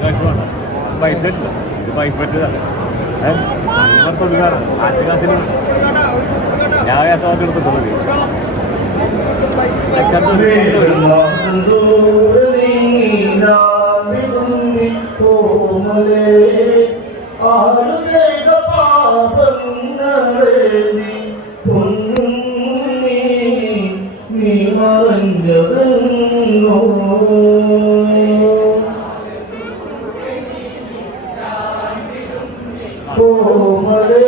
കാശ് വേണ്ട, പൈസ ഇല്ല, ഇത് പൈസ പറ്റതാണ്. കൊടുക്കാറ് ആറ്റുകാശിന് ഞാൻ എത്താൻ എടുത്തിട്ട് മതി. നീ മറഞ്ഞതെന്നോ കോമലേ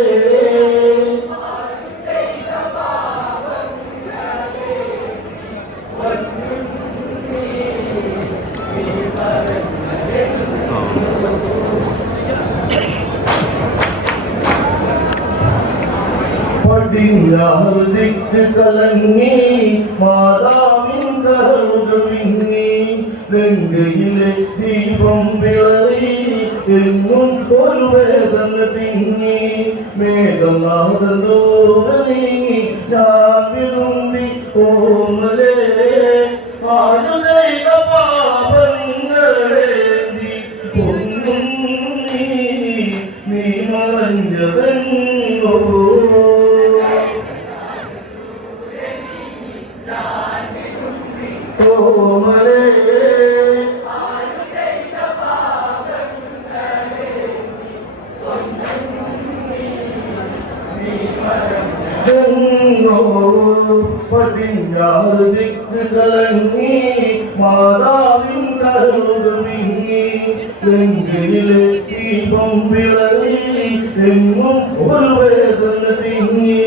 പടിഞ്ഞാറ് ദിക്ക് കലങ്ങി മാതാവിൻ കരളുകൾ വിങ്ങി ഗംഗയിലെ ദീപം വിളറി എങ്ങും ഒരു വേദന തിങ്ങി മേഘനാഥൻ ദൂരെ നീങ്ങി ഞാൻ വിരുമ്പി കോമലേ ആരു ദൈവ പാപങ്ങളേന്തി ഒന്നും നീ മറഞ്ഞതെന്നോ കോമലേ പടിഞ്ഞാറ് ദിക്ക് കലങ്ങി മാതാവിൻ കരളുകൾ വിങ്ങി ഗംഗയിലെ ദീപം വിളറി എങ്ങും ഒരു വേദന തിങ്ങി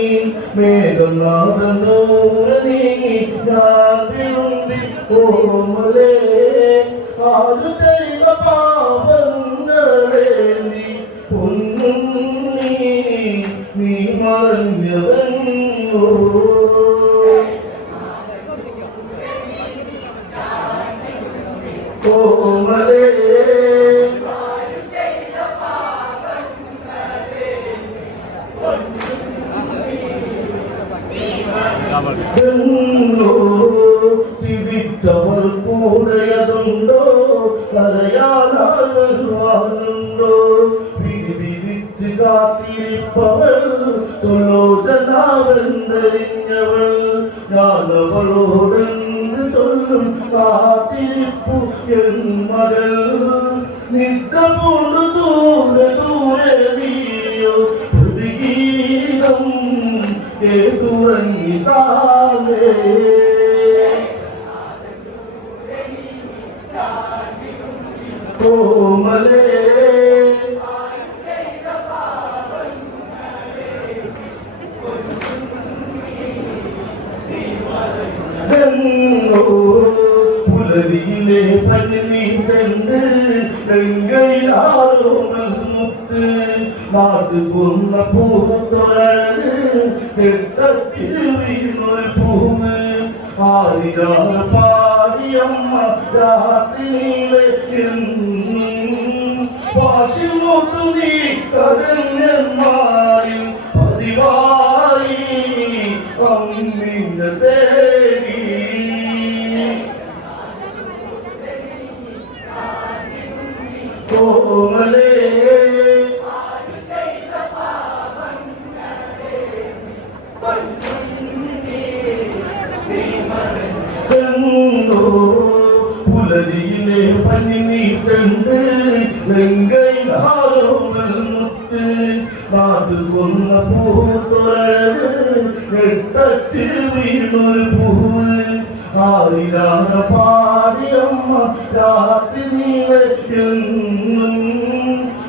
മേഘനാഥൻ ദൂരെ നീങ്ങി ഞാൻ വിരുമ്പി കോമലേ ആരു ചെയ്ത പാപങ്ങളേന്തി ഒന്നും നീ മറഞ്ഞതെന്നോ കോമലേ ചിരിച്ചവർ കൂടെയതുണ്ടോ കരയാനായി വരുവാനുണ്ടോ വിരിവിരിച്ച് കാത്തിരിപ്പവൾ സുലോചനാവെന്തരിഞ്ഞവൾ ഞാനവളോടെന്ത് ചൊല്ലും കാത്തിരിപ്പു എൻ മകൾ നിദ്ര പൂണ്ടു ദൂരെ ദൂരെ നീയോ ഗീതം കേട്ടുറങ്ങി താനേ കോമലേ പുലരിയിലെ പനി കണ്ട് ഗംഗയിലാരോ മുത്ത് നാട് കൊന്ന പൂത്തൊരഴ് കെട്ടത്തിൽ വീണൊരു പൂവ് ആരിരാർ പാടിയമ്മ രാത്രിയിലെ പാശിമൊത്തു നീ കരഞ്ഞന്മാരിൽ പതിവായി അമ്മിന്റെ തേടി കോമലേ പുലരിയിലെ പനി നീ കണ്ട് ഗംഗയിലാരോ മുത്ത് നാട് കൊന്ന പൂത്തൊരഴ് കെട്ടത്തിൽ വീണൊരു പൂവ് ആരിരാന പാടിയമ്മ രാത്രിയിലെ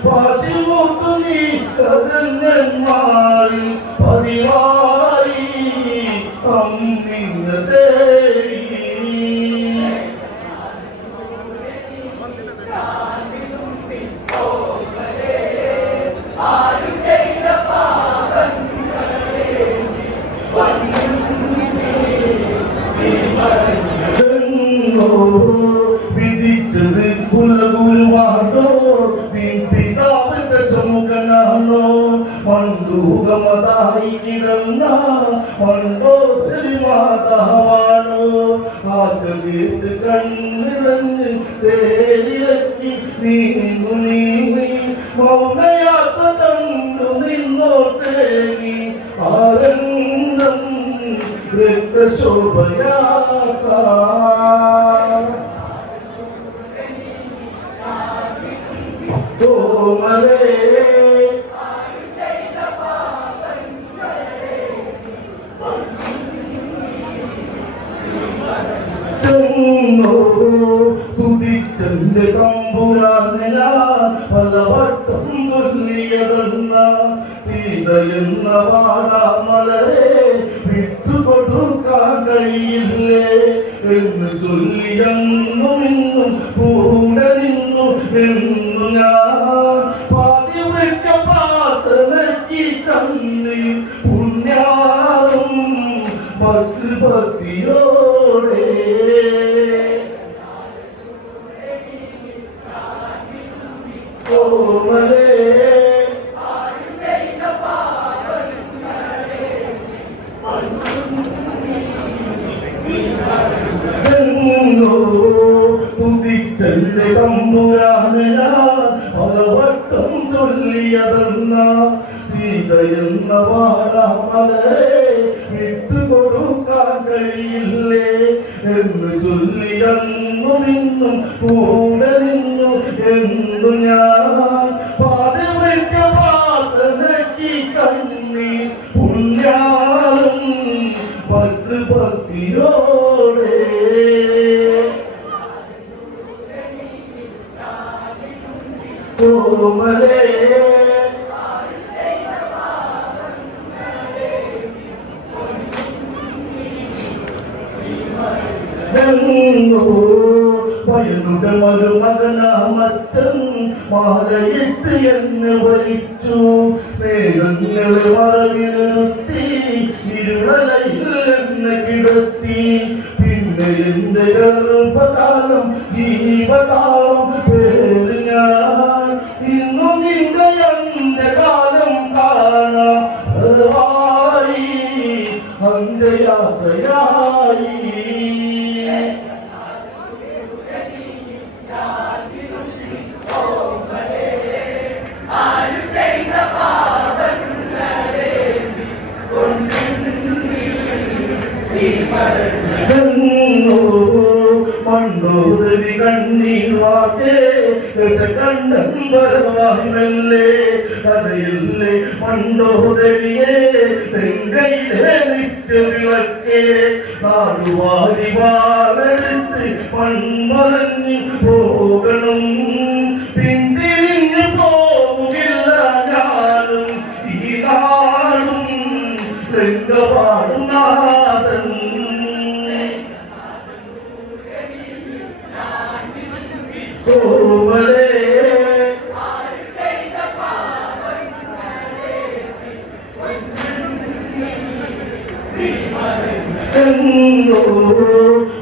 പാശിമൊത്തു നീ കരഞ്ഞന്മാരിൽ പതിവായി അമ്മിന്റെ തേടി വിധിച്ചത് കുലഗുരുവാണോ പിതാവിന്റെ സമുഖനാണോ മണ്ടൂകമതായി കിടന്ന മണ്ടോദരി മാതാവാണോ ആകെ കണ്ണിറങ്ങി തേരിലെ നോക്കി നീങ്ങു നീ മൗനയാത്ര കണ്ടു നിന്നോട്ടേനി ആനന്ദം രക്തശോഭയാത്ര കോമലേ തുടിച്ചന്റെ തമ്പുരാനെ ഞാൻ പലവട്ടം ചൊല്ലിയതെന്ന സീതയെന്ന വാടാമലരെ വിട്ടുകൊടുക്കാൻ കഴിയില്ലേ എന്ന് ചൊല്ലിയെന്നും ഇന്നും കൂടെ നിന്നു എന്നു ഞാൻ പാതിവൃക്ക പ്രാർത്ഥനയ്ക്ക് തന്നി പുണ്യാവും ഭക്തിയോടെ കോമലേ തുതിച്ചന്റെ തമ്പുരാനെ ഞാൻ പലവട്ടം ചൊല്ലിയതെന്ന സീതയെന്ന വാടാമലരെ വിട്ടുകൊടുക്കാൻ കഴിയില്ലേ എന്ന് ചൊല്ലിയെന്നും ഇന്നും കൂടെ നിന്നു എന്നു ഞാൻ പാതിവൃക്ക പ്രാർത്ഥനയ്ക്ക് കണ്ണി പുണ്യാലും ഭക്തിയോടെ കോമലേ വയലുടെ മരുമകനാമച്ചൻ മാലയിട്ട് എന്നെ വലിച്ചു മേഘങ്ങളെ മറവിലിരുത്തി ഇരുളലയിൽ എന്നെ കിടത്തി പിന്നെ എന്റെ ഗർഭകാലം ജീവകാലം പേര് ഞാൻ ഇന്നു നിന്റെ എന്റെ കാലം കാണാം അന്റെ യാത്രയായി മണ്ണോദരി കണ്ണീർ വാട്ടേ കണ്ടം വരവാഹിമല്ലേ കരയില്ലേ മണ്ടോദരിയെ തെങ്കയിലെ നിറ്റ വിളക്കേ നാടുവാരി വാളെടുത്ത് മൺമറഞ്ഞു പോകണം പിന്തിരിഞ്ഞു പോകില്ല ഞാനും ഈ നാടും തെങ്കപാടും നാഥൻ കോമലേ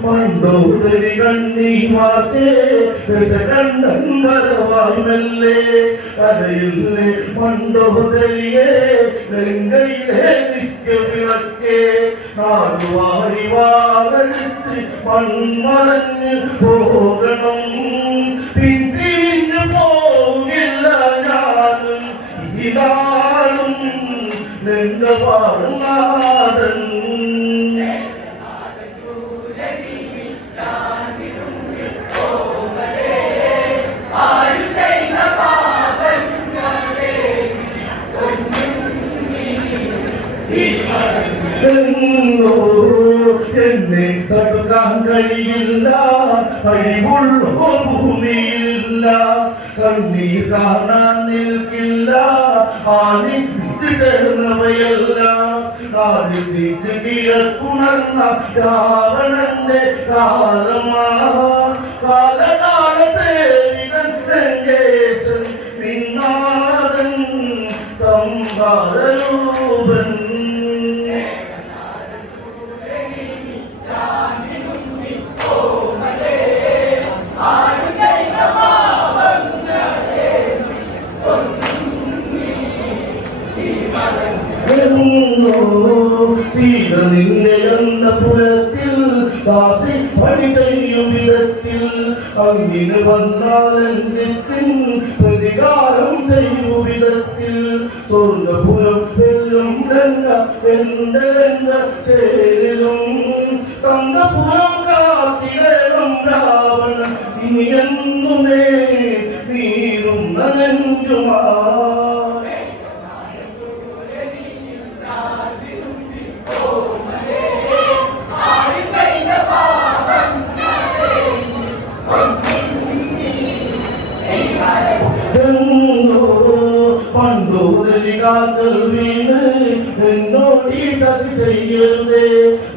മണ്ടോദരി കണ്ണീവാത്തേ കണ്ടം വരവായ്മല്ലേ കരയില്ലേ മണ്ടോദരിയെ ഗംഗയിലെ നിത്യ വിളക്കേ നാടുവാരി വാളെടുത്ത് മൺമറഞ്ഞ് പോകണം പിന്തിരിഞ്ഞു പോകില്ല ഞാനും ഈ നാളും രംഗപാടും നാഥൻ എന്നെ തടുക്കാൻ കഴിയില്ല കഴിവുള്ളോ ഭൂമിയിലില്ല കണ്ണീർ കാണാൻ നിൽക്കില്ല ആനിക്ക് ചേർന്നവയല്ല ആദിക്ക് കിഴക്കുണർന്ന രാവണന്റെ കാലമാ കാലകാല സേവിതൻ രംഗേശൻ നിന്നാദൻ സംഹാരൂപൻ നിന്റെ അന്തപുരത്തിൽ ദാസി പണി ചെയ്യും വിധത്തിൽ അങ്ങിന് വന്നാലെന്തിൻ പ്രതികാരം ചെയ്യൂ വിധത്തിൽ സ്വർഗപുരം വെല്ലും രംഗ എന്റെ രംഗ ചേരിലും തങ്കപുരം കാത്തിടണം രാവണൻ ഇനി എന്നുമേ നീറുന്ന നെഞ്ചുമാ പണ്ടൂരികാതൽ വീണ് എന്നോടി തതി ചെയ്യരുതേ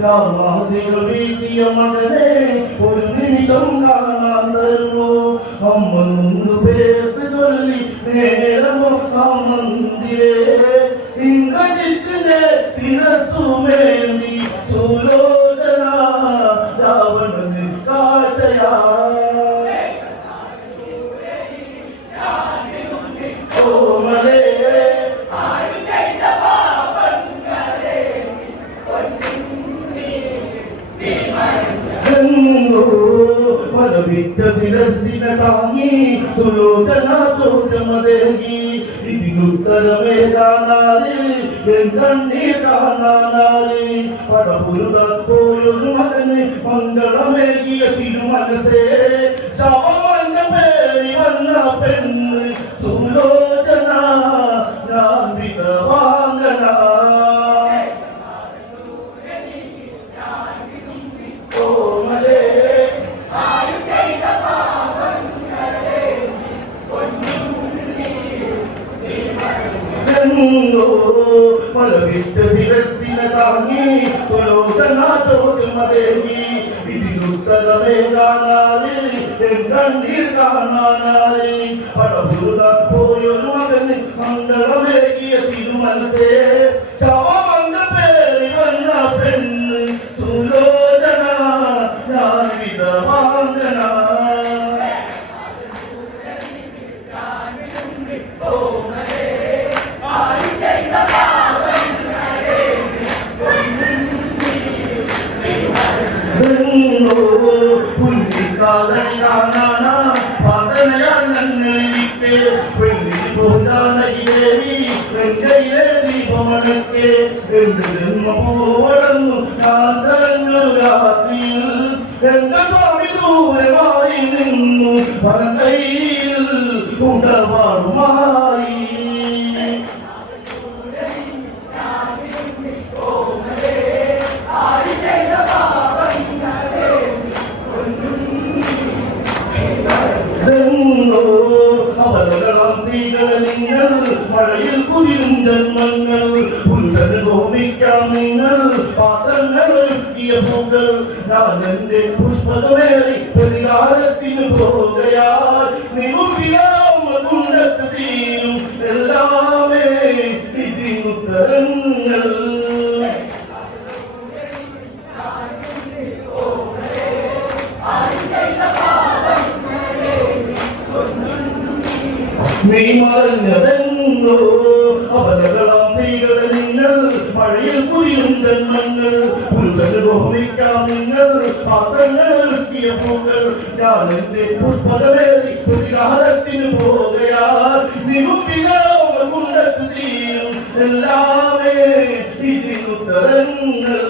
രാമാതികൾ വീട്ടിയ മകനെ ഒരു നിമിഷം കാണാൻ തരുമോ അമ്മ നൊന്നു പേർക്ക് ചൊല്ലി നേരമോ ആ മന്ദിരേ ഇന്ദ്രജിത്തിന്റെ ശിരസ്സുമേന്തി സുലോചന രാവണന് കാഴ്ചയാ ശിരസിനെ താങ്ങി സുലോചന ചോദ്യമതേകി ഇതിനുത്തരമേ കാണാതെ കണ്ണീർ കാണാനാരെ പടപുരുത പോയൊരു മകന് മംഗളമേകിയ തിരുമനസേ ശവമന്റെ പേരി വന്ന പെണ്ണ് സുലോചന ഞാൻ വിധവാംഗന മലവിറ്റ ശിരസിനെ താങ്ങി സുലോചന ചോദ്യമതേകി ഇതിനുത്തരമേ കാണാതെ കണ്ണീർ കാണാനാരെ പടപുരുത പോയൊരു മകന് മംഗളമേകിയ തിരുമനസേ ശവമന്റെ പേരി വന്ന പെണ്ണ് സുലോചന ഞാൻ വിധവാംഗന ൂവടന്നു കാന്തരഞ്ഞു രാത്രിയിൽ എന്റെ സ്വാമി ദൂരമായി നിന്നു പരങ്കയിൽ ഉടവാറുമായി നിങ്ങൾ മഴയിൽ കുതിരും ജന്മങ്ങൾ പുരുഷന് ഹോമിക്കാം നിങ്ങൾ പാത്രങ്ങൾ ഒരുക്കിയ പൂക്കൾ ഞാൻ എന്റെ പുഷ്പകമേറി പരിഹാരത്തിന് പോകയാൽ നികുതിയാവുന്നത്ത് തീരും എല്ലാമേ ഇതിനുത്തരങ്ങൾ നീ മറഞ്ഞതെന്നോ അവലകളാം തീകളെ നിങ്ങൾ മഴയിൽ കുരിയും ജന്മങ്ങൾ പുരുഷന് ഹോമിക്കാം നിങ്ങൾ പാത്രങ്ങൾ ഒരുക്കിയ പൂക്കൾ ഞാൻ എന്റെ പുഷ്പകമേറി പരിഹാരത്തിന് പോകയാൽ നികുതിയാവുന്നത്ത് തീരും എല്ലാമേ ഇതിനുത്തരങ്ങൾ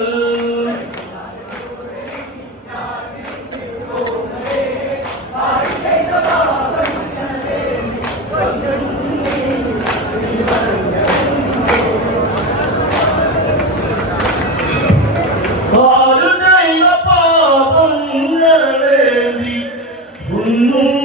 No